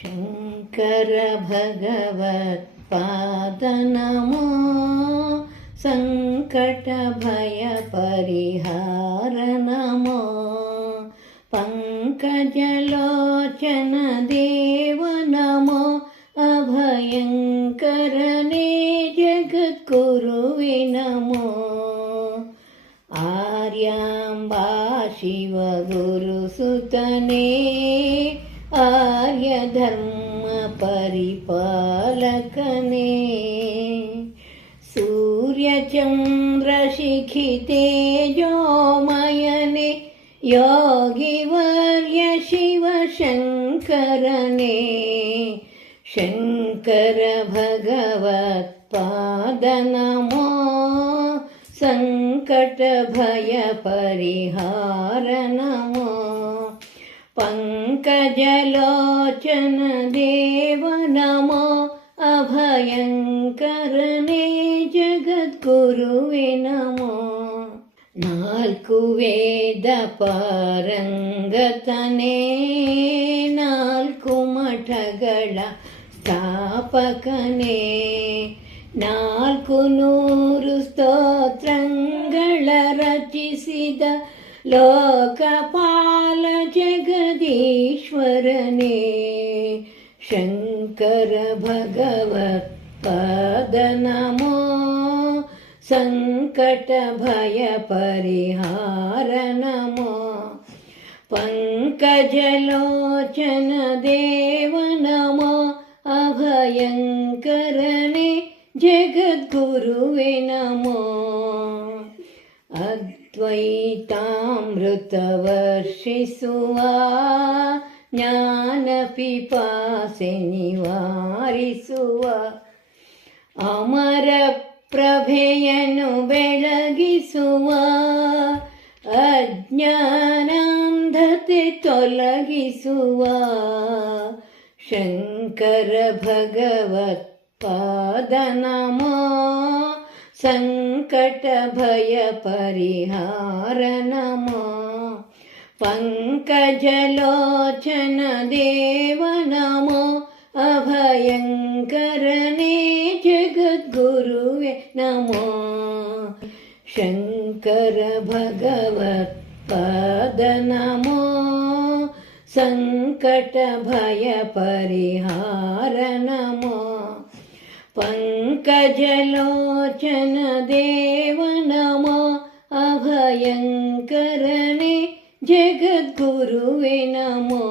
శంకర భగవత్పాద నమో సంకట భయ పరిహార నమో పంకజలోచన దేవ నమో అభయంకరనే జగద్గురువే आर्यधर्म परिपालकने सूर्यचन्द्रशिखितेजोमयने योगिवर्य शिवशङ्करने शङ्करभगवत्पादनमो सङ्कटभयपरिहार नमो पङ् पङ्कजलोचन देव नमो अभयङ्करणे जगद्गुरुवे नमो ನಾಲ್ಕು ವೇದ ಪಾರಂಗತನೇ ನಾಲ್ಕು ಮಠಗಳ ಸ್ಥಾಪಕನೇ ನಾಲ್ಕು ನೂರು ಸ್ತೋತ್ರಗಳ ರಚಿಸಿದ ಲೋಕಪಾಲ ईश्वरने शङ्कर भगवत्पादनमो सङ्कटभयपरिहार नमो पङ्कजलोचन देव नमो अभयङ्करणे जगद्गुरुवे नमो अद्वैतामृतवर्षिसुवा ಜ್ಞಾನಪಿಪಾಸೆ ನಿವಾರಿಸುವ ಅಮರ ಪ್ರಭೆಯನ್ನು ಬೆಳಗಿಸುವ ಅಜ್ಞಾನಾಂಧತೆ ತೊಲಗಿಸುವ ಶಂಕರ ಭಗವತ್ ಪಾದನಮ ಸಂಕಟ ಭಯ ಪರಿಹಾರ ನಮೋ. पङ्कजलोचनदेव नमो अभयङ्करणे जगद्गुरुवे नमो शङ्कर भगवत्पाद नमो सङ्कटभयपरिहार नमो पङ्कजलोचनदेव नमो अभयङ्कर జగద్గురువే నమో